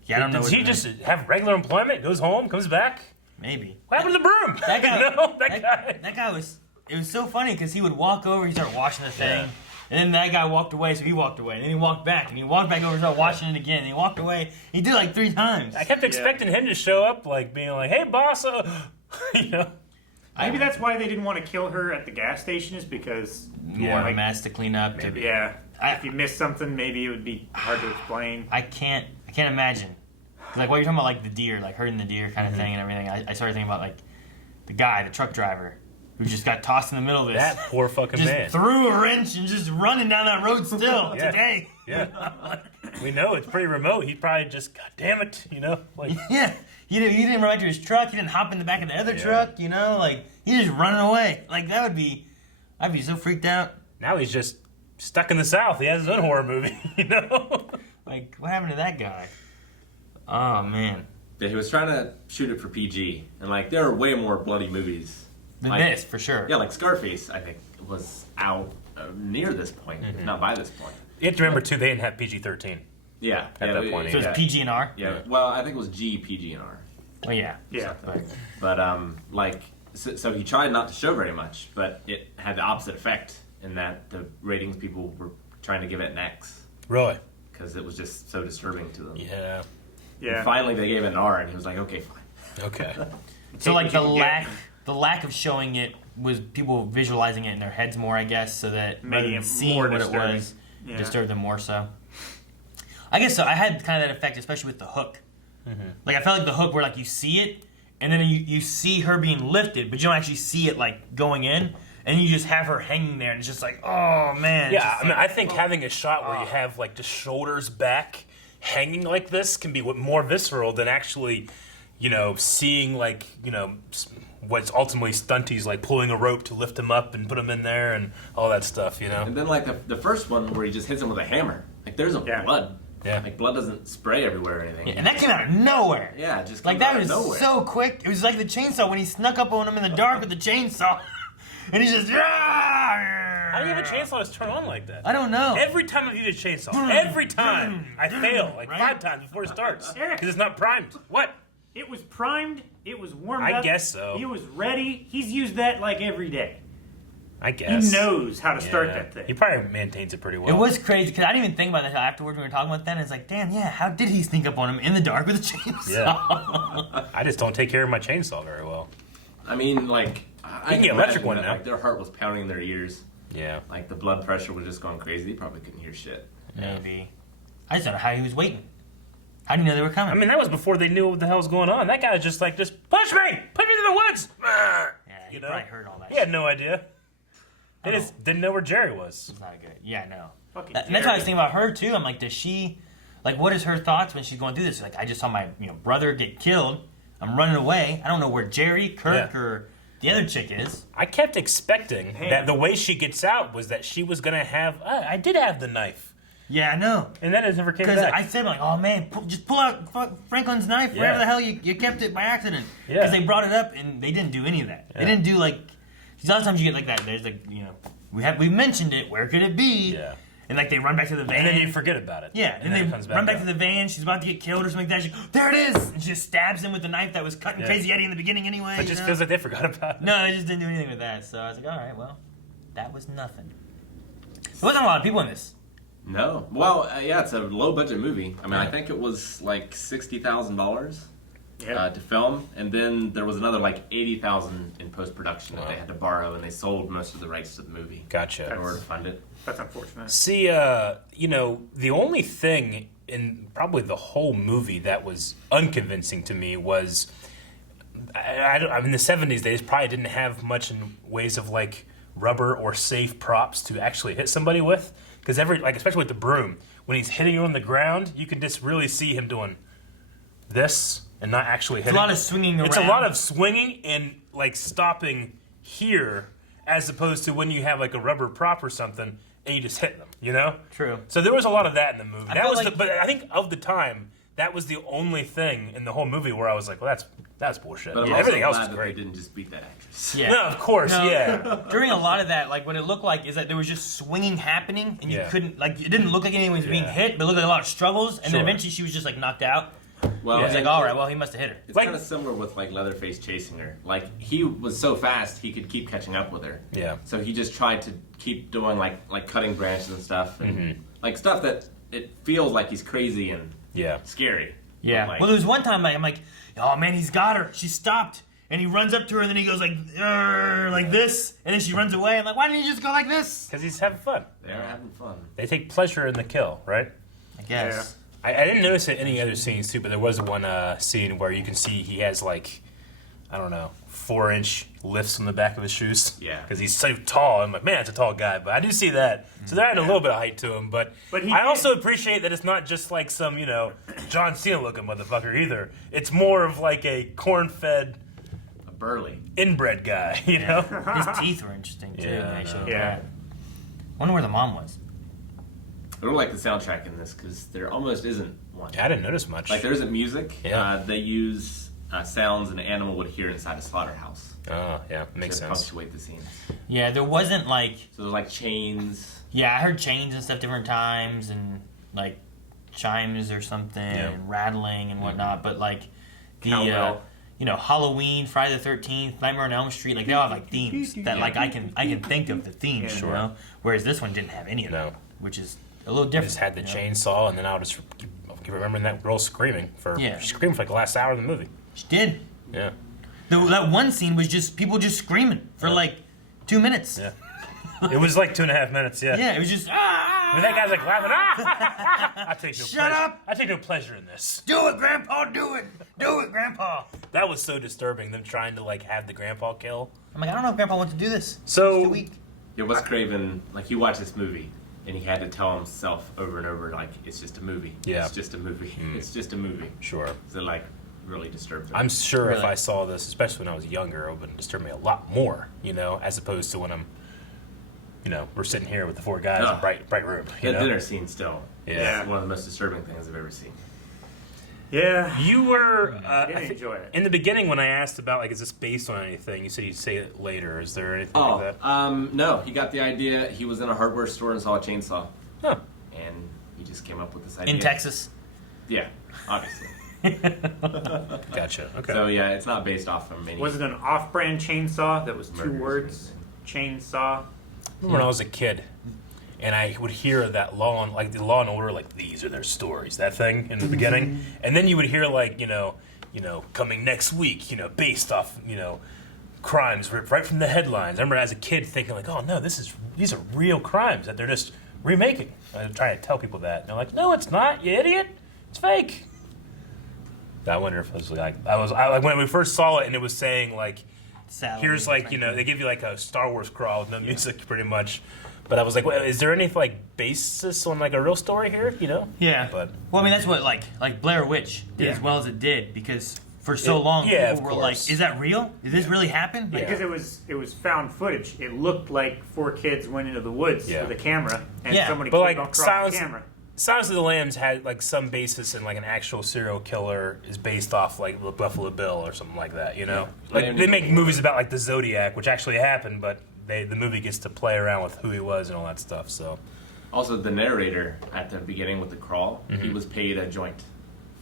Yeah, I don't know. Does he just have regular employment? Goes home, comes back. Maybe. What happened to the broom? That guy. You know, that guy. That guy was. It was so funny because he would walk over, he started washing the thing, Yeah. and then that guy walked away, so he walked away, and then he walked back, and he walked back over, and started washing it again, and he walked away. He did it like 3 times. I kept expecting him to show up, like being like, "Hey, boss," you know. Maybe that's why they didn't want to kill her at the gas station, is because More of a mess to clean up. Maybe. yeah, if you missed something, maybe it would be hard to explain. I can't imagine. Like what you're talking about, like the deer, like herding the deer kind of thing and everything. I started thinking about like the guy, the truck driver, who just got tossed in the middle of this. That poor fucking just man. threw a wrench and just running down that road still Yeah. today. Yeah. We know it's pretty remote. He probably just, God damn it, you know, like. Yeah, he didn't run back to his truck. He didn't hop in the back of the other Yeah. truck. You know, like he's just running away. Like I'd be so freaked out. Now he's just stuck in the South. He has his own horror movie, you know. Like what happened to that guy? Oh man, Yeah, he was trying to shoot it for PG, and like there are way more bloody movies. than Like- this for sure. Yeah, like Scarface, I think was out near this point, if not by this point. You have to remember too, they didn't have PG-13. Yeah, At yeah, that point, So it's yeah. PG and R. Yeah, well, I think it was G, PG, and R. Oh yeah. Yeah. But like, so he tried not to show very much, but it had the opposite effect in that the ratings people were trying to give it an X Really? because it was just so disturbing to them. Yeah. Yeah. And finally, they gave it an R, and he was like, "Okay, fine." Okay. So like Take what you can the lack of showing it was people visualizing it in their heads more, I guess, so that Making rather than it seeing more what disturbing. it was, Yeah. disturbed them more so. I guess so. I had kind of that effect, especially with the hook. Like I felt like the hook where like you see it, and then you see her being lifted, but you don't actually see it like going in, and you just have her hanging there, and it's just like, oh man. It's Yeah, just I mean, like, I think having a shot where you have like the shoulders back, hanging like this, can be more visceral than actually, you know, seeing like, you know, what's ultimately stunties like pulling a rope to lift him up and put him in there and all that stuff, you know. And then like the first one where he just hits him with a hammer, like there's no Yeah. blood. Yeah. Like blood doesn't spray everywhere or anything. and that came out of nowhere. Yeah, it just Like comes that out was of nowhere. so quick. It was like the chainsaw when he snuck up on him in the dark with the chainsaw, and he's just. How do you have a chainsaw that's turn on like that? I don't know. Every time I've used a chainsaw, every time I fail like Right? 5 times before it starts Eric. because it's not primed. What? It was primed. It was warmed I up. guess so. He was ready. He's used that like every day. I guess. He knows how to start Yeah. that thing. He probably maintains it pretty well. It was crazy because I didn't even think about that until afterwards when we were talking about that. And it's like, damn, yeah, how did he sneak up on him in the dark with a chainsaw? Yeah. I just don't take care of my chainsaw very well. I mean, like I can get can electric imagine one that, now. Like their heart was pounding in their ears. Yeah. Like the blood pressure was just going crazy. They probably couldn't hear shit. Maybe. I just don't know how he was waiting. How do you know they were coming? I mean, that was before they knew what the hell was going on. That guy was just like, just push me to the woods. yeah, he you know? probably heard all that. He had no idea. They just didn't know where Jerry was. It's not good. Yeah, no. Fucking And that's why I was Jerry. thinking about her too. I'm like, does she, like, what is her thoughts when she's going through this? Like, I just saw my brother get killed. I'm running away. I don't know where Jerry, Kirk, Yeah. or the other chick is. I kept expecting Pam. that the way she gets out was that she was going to have, I did have the knife. Yeah, I know. And then it never came Because back. I said, like, oh man, just pull out Franklin's knife Yeah. wherever the hell you kept it by accident. Yeah. Because they brought it up and they didn't do any of that. They Yeah. didn't do like. Because a lot of times you get like that. There's like we mentioned it. Where could it be? Yeah. And like they run back to the van. And then you forget about it. Yeah, and then they it comes run back up. to the van. She's about to get killed or something like that. There it is! And she just stabs him with the knife that was cutting Yeah. Crazy Eddie in the beginning anyway. It you just know? feels like they forgot about it. No, they just didn't do anything with that. So I was like, all right, well, that was nothing. There wasn't a lot of people in this. No. Well, yeah, it's a low budget movie. I mean, I think it was like $60,000. to film, and then there was another like $80,000 in post production that they had to borrow, and they sold most of the rights to the movie Gotcha. in order to fund it. That's unfortunate. See, the only thing in probably the whole movie that was unconvincing to me was, I mean, in the 70s, they just probably didn't have much in ways of like rubber or safe props to actually hit somebody with. Because especially with the broom, when he's hitting you on the ground, you can just really see him doing this and not actually hitting. It's a lot of swinging around. It's a lot of swinging and like stopping here, as opposed to when you have like a rubber prop or something and you just hit them, you know? True. So there was a lot of that in the movie. I feel But I think of the time, that was the only thing in the whole movie where I was like, well, that's bullshit. But I'm Everything also else glad was that great. they didn't just beat that actress. Yeah. No, of course, No. yeah. During a lot of that, like what it looked like is that there was just swinging happening, and you Yeah. couldn't like it didn't look like anyone was being Yeah. hit, but it looked like a lot of struggles, and Sure. then eventually she was just like knocked out. Well, Yeah. It's like, all right, well he must have hit her. It's Like- kind of similar with like Leatherface chasing her. Like he was so fast he could keep catching up with her. Yeah. So he just tried to keep doing like cutting branches and stuff, and like stuff that it feels like he's crazy and Yeah. scary. Yeah. But, like, Well, there was one time I'm like, oh man, he's got her. She stopped, and he runs up to her, and then he goes like this, and then she runs away. I'm like, why didn't you just go like this? Because he's having fun. they're having fun. They take pleasure in the kill, right? I guess. I didn't notice it in any other scenes too, but there was one scene where you can see he has like, I don't know, 4-inch lifts on the back of his shoes. Yeah. Because he's so tall. I'm like, man, that's a tall guy. But I do see that. So they're adding a little bit of height to him. But But he I did- also appreciate that it's not just like some, John Cena looking motherfucker either. It's more of like a corn-fed, A burly. inbred guy, you know? His teeth were interesting too. Yeah, I Actually. know. Yeah. Wonder where the mom was. I don't like the soundtrack in this because there almost isn't one. I didn't notice much. Like there isn't music. Yeah. They use sounds an animal would hear inside a slaughterhouse Oh, yeah, makes to sense. punctuate the scenes. Yeah, there wasn't like. So there's like chains. Yeah, I heard chains and stuff different times, and like chimes or something, Yeah. and rattling and whatnot. But like the Cowbell. Halloween, Friday the 13th, Nightmare on Elm Street, like they all have like themes that like I can think of the themes, Yeah. you know. Whereas this one didn't have any of No. them, which is a little I different. just had the you know? chainsaw, and then I'll just keep remembering that girl screaming Yeah. She screamed for like the last hour of the movie. She did. Yeah. That one scene was just people just screaming for like 2 minutes. Yeah. It was like 2.5 minutes, yeah. Yeah, it was just I mean, that guy's like laughing, I take no Shut pleasure. up! I take no pleasure in this. do it, Grandpa, do it, Grandpa. That was so disturbing, them trying to like have the grandpa kill. I'm like, I don't know if Grandpa wants to do this. So- It's too weak. Yeah, Wes Craven, like he watched this movie and he had to tell himself over and over, like, it's just a movie. Yeah. It's just a movie. It's just a movie. Sure. So like really disturbed him. I'm sure if Really? I saw this, especially when I was younger, it would disturb me a lot more, as opposed to when I'm, we're sitting here with the four guys in a Ugh. bright room. You That know? dinner scene still. Yeah. It's one of the most disturbing things I've ever seen. Yeah. You were I didn't enjoy it. in the beginning when I asked about like, is this based on anything? You said you'd say it later. Is there anything Oh, like that? no. He got the idea. He was in a hardware store and saw a chainsaw, Huh. and he just came up with this idea. In Texas. Yeah, obviously. Gotcha. Okay. So yeah, it's not based off from any. Was it an off-brand chainsaw that was two Murders. words? Chainsaw. Remember when I was a kid, and I would hear that Law and Order, like these are their stories, that thing in the beginning, and then you would hear like coming next week, based off crimes ripped right from the headlines. I remember as a kid thinking like, oh no, these are real crimes that they're just remaking. I was trying to tell people that, and they're like, no, it's not, you idiot, it's fake. I wonder if it was like when we first saw it and it was saying like. Sally, Here's like they give you like a Star Wars crawl with no music pretty much, but I was like, well, is there any like basis on like a real story here? Yeah. But Well, I mean, that's what like Blair Witch did Yeah. as well as it did because for so long yeah, people of were like, course. "Is that real? Did this really happen?" Like, Because it was found footage. It looked like four kids went into the woods Yeah. with a camera, and Yeah. somebody But, came like, across Silence- the camera. Silence of the Lambs had like some basis in like an actual serial killer is based off like the Buffalo Bill or something like that. Like they make movies about like the Zodiac, which actually happened, but the movie gets to play around with who he was and all that stuff. So Also, the narrator at the beginning with the crawl, he was paid a joint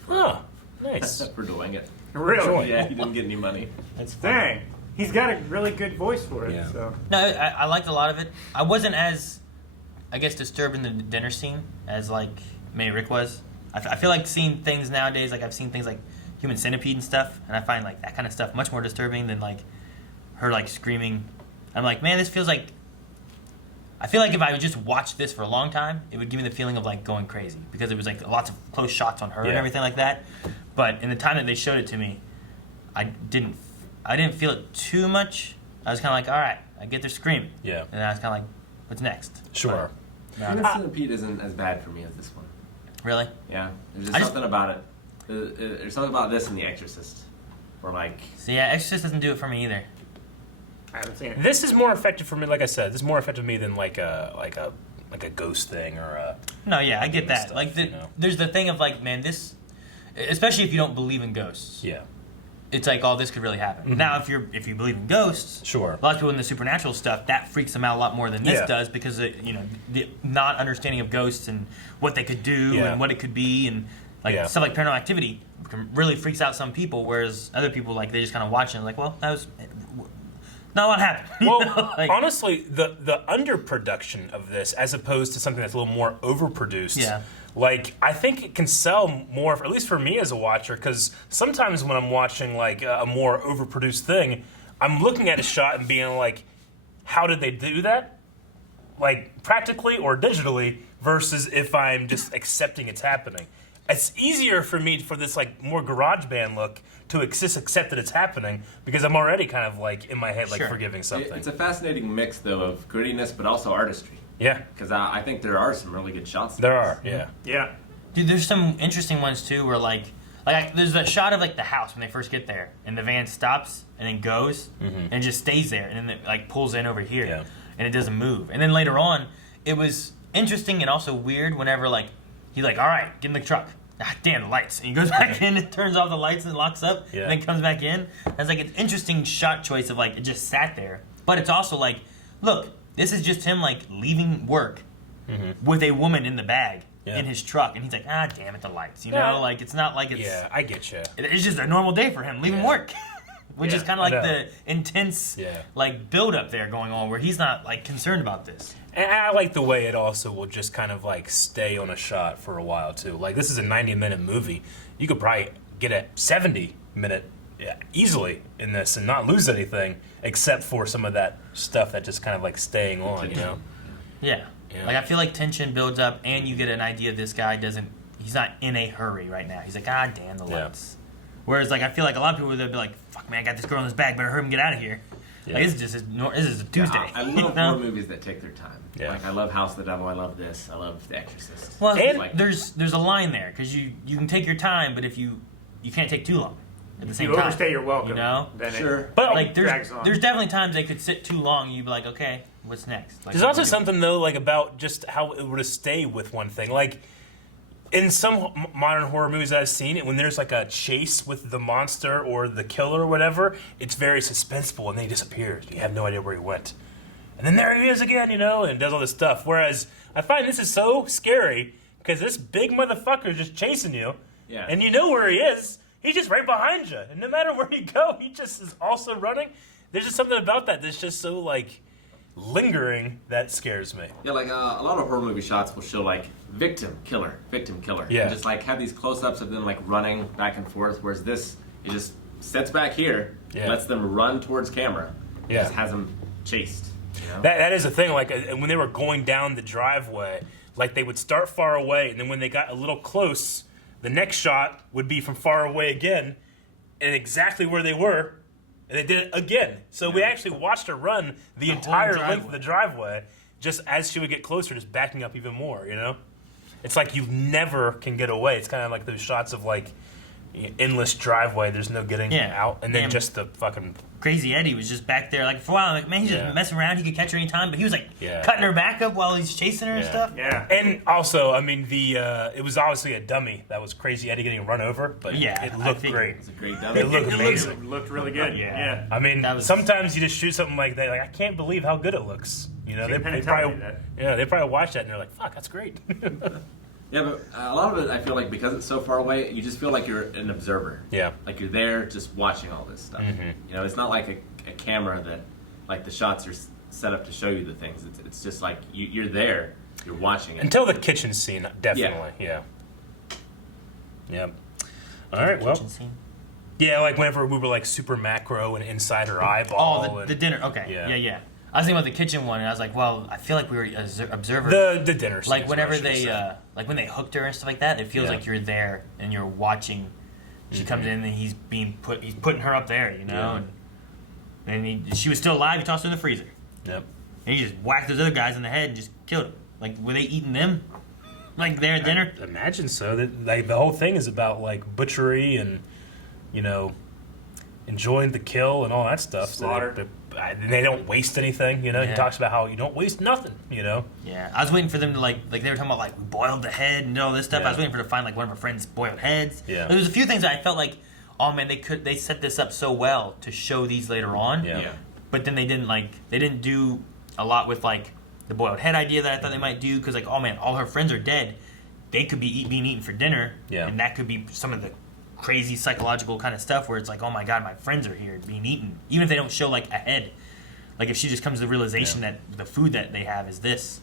oh, nice. for doing it. Really? Yeah, he didn't get any money. that's funny. Dang. He's got a really good voice for it. Yeah. So. No, I liked a lot of it. I wasn't as, I guess, disturbed in the dinner scene as like maybe Rick was. I feel like seeing things nowadays, like I've seen things like human centipede and stuff, and I find like that kind of stuff much more disturbing than like her like screaming. I'm like, man, this feels like. I feel like if I would just watch this for a long time, it would give me the feeling of like going crazy because it was like lots of close shots on her and everything like that. But in the time that they showed it to me, I didn't feel it too much. I was kind of like, all right, I get their scream. Yeah. And I was kind of like, what's next? Sure. Human Centipede isn't as bad for me as this one. Really? Yeah, there's just something about it. There's something about this and The Exorcist, where like. So yeah, Exorcist doesn't do it for me either. I haven't seen it. This is more effective for me. Like I said, this is more effective to me than like a ghost thing or a. No, yeah, I get that. Stuff, Like, you know? there's the thing of like, man, this, especially if you don't believe in ghosts. Yeah. It's like, oh, this could really happen. Mm-hmm. Now, if you believe in ghosts, Sure. a lot of people in the supernatural stuff that freaks them out a lot more than this Yeah. does because the not understanding of ghosts and what they could do Yeah. and what it could be and like Yeah. stuff like Paranormal Activity really freaks out some people, whereas other people like they just kind of watch it and like, well, that was not a lot happened. you Well, know? Like, honestly, the underproduction of this, as opposed to something that's a little more overproduced, Yeah. like I think it can sell more, at least for me as a watcher, because sometimes when I'm watching like a more overproduced thing, I'm looking at a shot and being like, how did they do that? Like practically or digitally, versus if I'm just accepting it's happening. It's easier for me for this like more garage band look to accept that it's happening because I'm already kind of like in my head like Sure. forgiving something. It's a fascinating mix though of grittiness, but also artistry. Yeah, Because I think there are some really good shots. in there this. are. Yeah. Yeah. dude, there's some interesting ones too where like there's a shot of like the house when they first get there and the van stops and then goes and just stays there and then it like pulls in over here Yeah. and it doesn't move. And then later on, it was interesting and also weird whenever like he's like, all right, get in the truck. Ah, damn, the lights. And he goes back in and turns off the lights and locks up Yeah. and then comes back in. That's like an interesting shot choice of like it just sat there. But it's also like, look, this is just him like leaving work with a woman in the bag Yeah. in his truck. And he's like, ah, damn it, the lights. You Yeah. know, like it's not like it's... Yeah, I get you. It's just a normal day for him, leaving Yeah. work. Which Yeah, is kind of I like know. the intense Yeah. like build up there going on where he's not like concerned about this. And I like the way it also will just kind of like stay on a shot for a while too. Like this is a 90-minute movie. You could probably get a 70-minute easily in this and not lose anything except for some of that stuff that just kind of like staying on, you know? Yeah. Yeah. Like I feel like tension builds up and you get an idea this guy he's not in a hurry right now. He's like, ah, damn the Yeah. lights. Whereas like I feel like a lot of people they'll be like, fuck man, I got this girl in this bag, better hurry and get out of here. Yeah. Like this is a Tuesday. I you love know? horror movies that take their time. Yeah. Like I love House of the Devil. I love this. I love The Exorcist. Well, And- like, there's a line there because you can take your time, but if you can't take too long at the If same you time. overstay your welcome, You know? then Sure. But Like drags on. there's definitely times they could sit too long. And you'd be like, okay, what's next? Like, There's what also do we do? something though, like about just how it would stay with one thing. Like in some modern horror movies that I've seen, when there's like a chase with the monster or the killer or whatever, it's very suspenseful, and then he disappears. You have no idea where he went, and then there he is again, you know, and does all this stuff. Whereas I find this is so scary because this big motherfucker is just chasing you, Yeah. and you know where he is. He's just right behind you, and no matter where you go, he just is also running. There's just something about that that's just so like lingering that scares me. Yeah, like a lot of horror movie shots will show like victim, killer. Yeah. And just like have these close-ups of them like running back and forth, whereas this, it just sets back here, Yeah. lets them run towards camera, Yeah. just has them chased. You know? That is the thing. Like when they were going down the driveway, like they would start far away, and then when they got a little close, the next shot would be from far away again, and exactly where they were, and they did it again. So we actually watched her run the entire length of the driveway, just as she would get closer, just backing up even more. You know, it's like you never can get away. It's kind of like those shots of like endless driveway. There's no getting out, and then Damn. just the fucking. Crazy Eddie was just back there, like for a while. Like man, he's Yeah. just messing around. He could catch her any time, but he was like Yeah. cutting her back up while he's chasing her and Yeah. stuff. Yeah. And also, I mean, it was obviously a dummy. That was Crazy Eddie getting run over, but Yeah, it I looked figured. great. It's a great dummy. It looked amazing. It looked really good. Yeah. I mean, That was- sometimes you just shoot something like that. Like, I can't believe how good it looks. You know, They they kinda tell probably, me that. yeah, they probably watch that and they're like, "Fuck, that's great." Yeah, but a lot of it, I feel like because it's so far away, you just feel like you're an observer. Yeah. Like you're there just watching all this stuff. You know, it's not like a camera that, like the shots are set up to show you the things. It's just like you're there, you're watching it. Until the kitchen scene, definitely. Yeah. Yep. All right. Well, Kitchen scene. Yeah, like whenever we were like super macro and inside her eyeball. Oh, the dinner. Okay. Yeah. Yeah. I was thinking about the kitchen one, and I was like, well, I feel like we were observers. The dinner scene. Like is whenever what I should've they, said. like when they hooked her and stuff like that, it feels Yeah. like you're there and you're watching. She comes in and he's putting her up there, you know, and she was still alive. He tossed her in the freezer. Yep. And he just whacked those other guys in the head and just killed them. Like, were they eating them? Like their dinner? I imagine so. That like the whole thing is about like butchery and enjoying the kill and all that stuff. Slaughter. So they don't waste anything. He Yeah. talks about how you don't waste nothing. Yeah. I was waiting for them to like they were talking about like we boiled the head and all this stuff. Yeah. I was waiting for her to find like one of her friends' boiled heads. Yeah. There was a few things I felt like, oh man, they set this up so well to show these later on. Yeah. But then they didn't do a lot with like the boiled head idea that I thought they might do, because like, oh man, all her friends are dead. They could be being eaten for dinner. Yeah. And that could be some of the crazy psychological kind of stuff where it's like, oh my god, my friends are here being eaten. Even if they don't show like a head. Like if she just comes to the realization that the food that they have is this.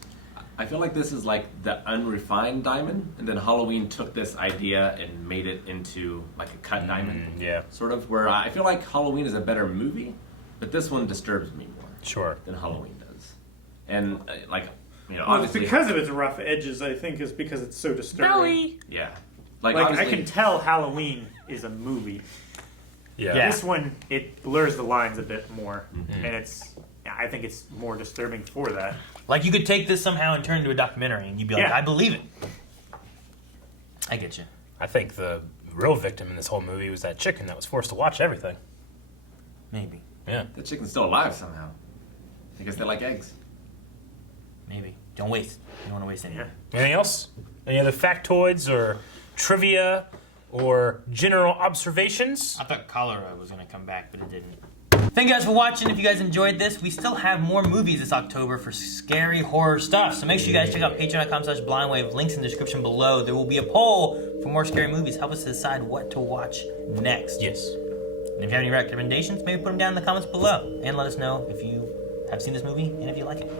I feel like this is like the unrefined diamond, and then Halloween took this idea and made it into like a cut diamond. Yeah. Sort of, where I feel like Halloween is a better movie, but this one disturbs me more Sure. than Halloween does. And Well, obviously, because of its rough edges, I think, is because it's so disturbing. yeah. Like I obviously- can tell Halloween is a movie. Yeah. This one, it blurs the lines a bit more, and I think it's more disturbing for that. Like you could take this somehow and turn it into a documentary and you'd be like, Yeah. I believe it. I get you. I think the real victim in this whole movie was that chicken that was forced to watch everything. Maybe. Yeah. the chicken's still alive somehow because they like eggs. Maybe. Don't waste. You don't want to waste anything. Anything else? Any other factoids or trivia or general observations? I thought cholera was going to come back, but it didn't. Thank you guys for watching. If you guys enjoyed this, we still have more movies this October for scary horror stuff. So make sure you guys check out patreon.com/blindwave. Links in the description below. There will be a poll for more scary movies. Help us decide what to watch next. Yes. And if you have any recommendations, maybe put them down in the comments below. And let us know if you have seen this movie and if you like it.